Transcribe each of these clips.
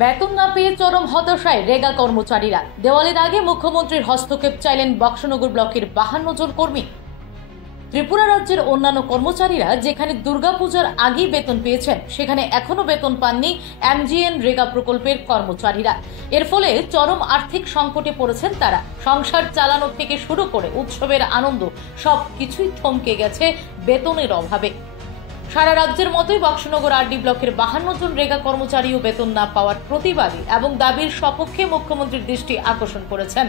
বেতন না পেয়ে চরম হতাশায় রেগা কর্মচারীরা। দেওয়ালির আগে মুখ্যমন্ত্রীর হস্তক্ষেপ চাইলেন বক্সনগর ব্লকের 52 জন কর্মী। ত্রিপুরা রাজ্যের অন্যান্য কর্মচারীরা যেখানে দুর্গাপূজার আগেই বেতন পেয়েছেন, সেখানে এখনো বেতন পাননি এমজিএন রেগা প্রকল্পের কর্মচারীরা। এর ফলে চরম আর্থিক সংকটে পড়েছেন তারা। সংসার চালানো থেকে শুরু করে উৎসবের আনন্দ সবকিছুই থমকে গেছে বেতনের অভাবে। সারা রাজ্যের মতোই বক্সনগর আরডি ব্লকের 52 জন রেগা কর্মচারীও বেতন না পাওয়ার প্রতিবাদী এবং দাবির সপক্ষে মুখ্যমন্ত্রীর দৃষ্টি আকর্ষণ করেছেন।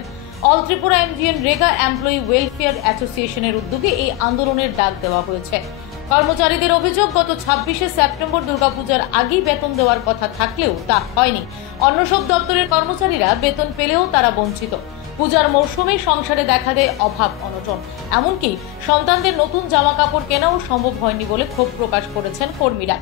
All Tripura MGNREGA employee welfare অ্যাসোসিয়েশনের উদ্যোগে এই আন্দোলনের ডাক দেওয়া হয়েছে। কর্মচারীদের অভিযোগ, গত 26শে সেপ্টেম্বর দুর্গাপূজার আগেই বেতন দেওয়ার কথা থাকলেও তা হয়নি। অন্য সব দপ্তরের কর্মচারীরা বেতন পেলেও তারা বঞ্চিত। পূজার মরশুমে সংসারে দেখা দেয় অভাব অনটন, এমনকি সন্তানদের নতুন জামা কাপড় কেনাও সম্ভব হয়নি বলে ক্ষোভ প্রকাশ করেছেন কর্মীরা।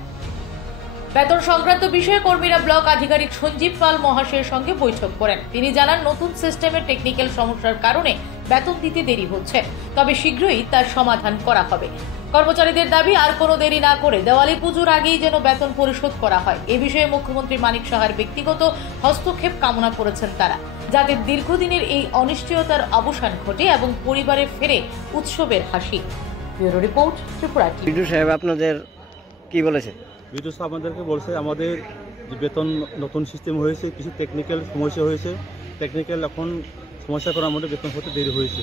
বেতন সংক্রান্ত বিষয়ে কর্মীরা ব্লক আধিকারিক সঞ্জীব পাল মহাশয়ের সঙ্গে বৈঠক করেন। তিনি জানান, নতুন সিস্টেমের টেকনিক্যাল সমস্যার কারণে বেতন দিতে দেরি হচ্ছে, তবে শীঘ্রই তার সমাধান করা হবে। কর্মচারীদের দাবি, আর কোনো দেরি না করে দেওয়ালি পুজোর আগেই যেন বেতন পরিশোধ করা হয়। এ বিষয়ে মুখ্যমন্ত্রী মানিক সাহার ব্যক্তিগত হস্তক্ষেপ কামনা করেছেন তারা, যাতে দীর্ঘদিনের এই অনিশ্চয়তার অবসান ঘটে এবং পরিবারে ফেরে উৎসবের হাসি। Bureau report, Tripura TV. BDO সাহেব আপনাদের কি বলেছে? বিদ্যুৎ সাহেব আমাদেরকে বলছে আমাদের যে বেতন নতুন সিস্টেম হয়েছে, কিছু টেকনিক্যাল সমস্যা হয়েছে, টেকনিক্যাল এখন সমস্যার কারণে আমাদের বেতন হতে দেরি হয়েছে।